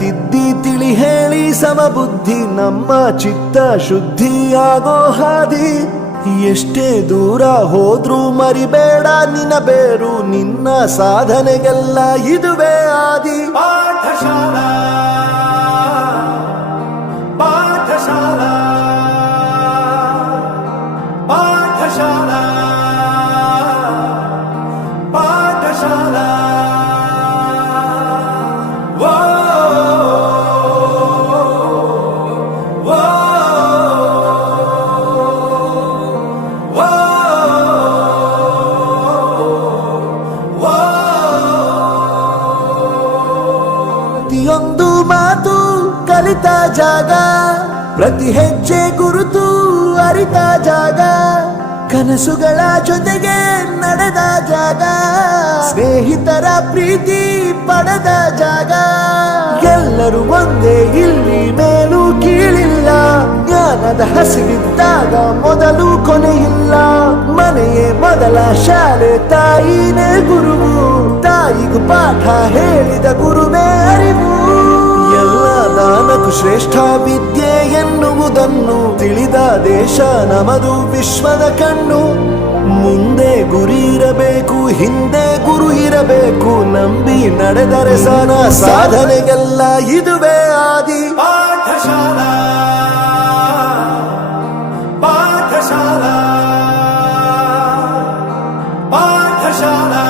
ತಿದ್ದಿ ತಿಳಿ ಹೇಳಿ ಸಮಬುದ್ಧಿ ನಮ್ಮ ಚಿತ್ತ ಶುದ್ಧಿಯಾಗೋ ಹಾದಿ. ಎಷ್ಟೇ ದೂರ ಹೋದ್ರೂ ಮರಿಬೇಡ ನಿನ್ನ ಬೇರು, ನಿನ್ನ ಸಾಧನೆಗೆಲ್ಲ ಇದುವೇ ಆದಿ. ಪಾಠಶಾಲಾ ಪಾಠಶಾಲಾ ಪಾಠಶಾಲಾ ಪಾಠಶಾಲಾ. ಪ್ರತಿಯೊಂದು ಮಾತು ಕಲಿತ ಜಾಗ, ಪ್ರತಿ ಹೆಜ್ಜೆ ಗುರುತು ಅರಿತ ಜಾಗ, ಕನಸುಗಳ ಜೊತೆಗೆ ನಡೆದ ಜಾಗ, ಸ್ನೇಹಿತರ ಪ್ರೀತಿ ಪಡೆದ ಜಾಗ. ಎಲ್ಲರೂ ಒಂದೇ ಇಲ್ಲಿ ಮೇಲೂ ಕೀಳಿಲ್ಲ, ಜ್ಞಾನದ ಹಸಿವಿದ್ದಾಗ ಮೊದಲು ಕೊನೆಯಿಲ್ಲ. ಮನೆಯೇ ಮೊದಲ ಶಾಲೆ, ತಾಯಿನೇ ಗುರುವು, ತಾಯಿಗೂ ಪಾಠ ಹೇಳಿದ ಗುರುವೇ ಅರಿವು. ಎಲ್ಲ ದಾನಕ್ಕೂ ಶ್ರೇಷ್ಠ ವಿದ್ಯೆ ಎನ್ನುವುದನ್ನು ತಿಳಿದ ದೇಶ ನಮದು ವಿಶ್ವದ ಕಣ್ಣು. ಮುಂದೆ ಗುರಿ ಇರಬೇಕು, ಹಿಂದೆ ಗುರು ಇರಬೇಕು, ನಂಬಿ ನಡೆದರೆ ಸಾಧನೆಗೆಲ್ಲ ಇದುವೇ ಆದಿ. ಪಾಠಶಾಲಾ ಪಾಠಶಾಲಾ ಪಾಠಶಾಲಾ.